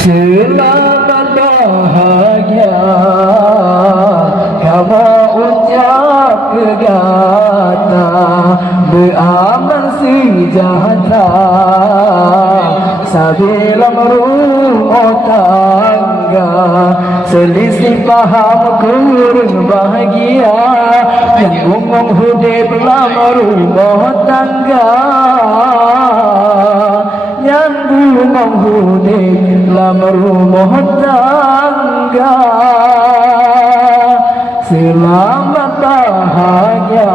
Selamat bahagia kamu ucap kegata, beramal sejahtera sabila merumah tangga, selisih paham kurang bahagia, yang bungong hidup lama rumah tangga, yang bungong hidup lama rumah tangga. Selamat bahagia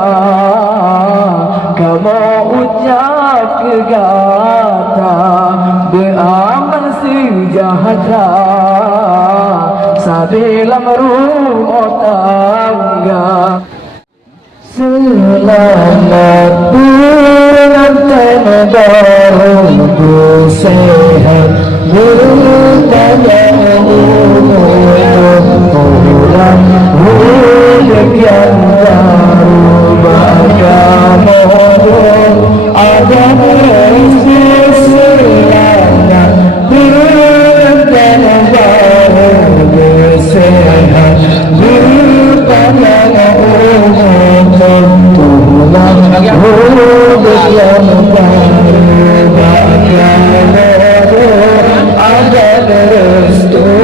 kamu ucap kegata, beramal sejahtera sabila merumah tangga. Selamat pengantin baru sehat, bertanya umur pulang hidup yang baru bagamu ada istri selamat pengantin baru sehat, bertanya umur pulang hidup yang baru bagamu ada restu.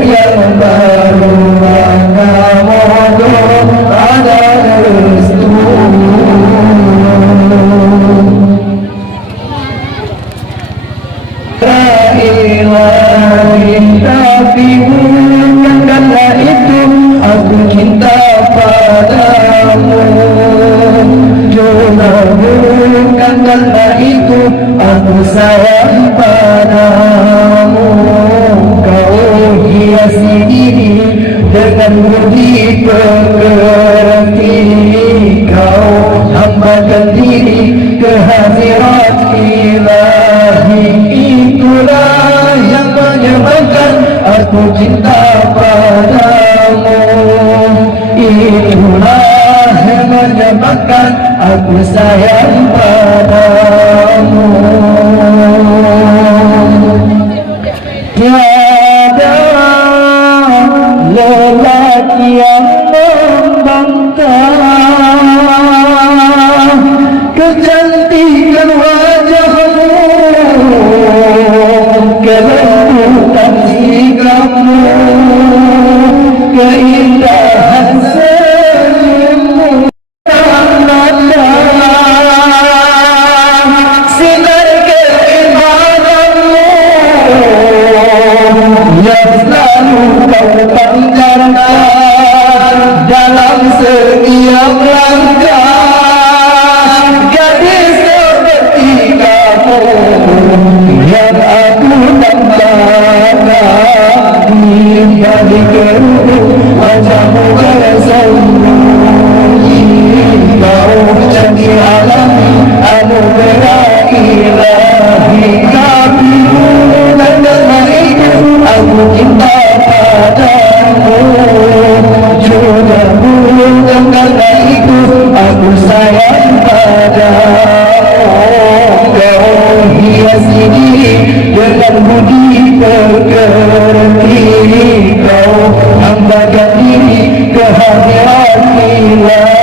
Yang dengan budi pekerti kau hambakan diri ke hadirat ilahi. Itulah yang menyebabkan aku cinta padamu, itulah yang menyebabkan aku sayang padamu. Tiada lelaki yang membangkang kecantikan wajahmu, kelembutan sikapmu, keindahan senyummu. Sinar keimananmu yang selalu kau pancarkan dalam setiap langkah. Gadis seperti kamu yang aku tambahkan di balik kerudung wajahmu bersembunyi. Kau cantik alami anugerah ilahi. Tapi bukan karena itu aku cinta padamu, juga bukan karena itu aku sayang padamu. Kau hiasi diri dengan budi pekerti, kau hambakan diri ke hadirat ilahi.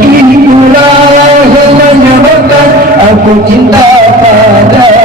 Itulah yang menyebabkan aku cinta padamu.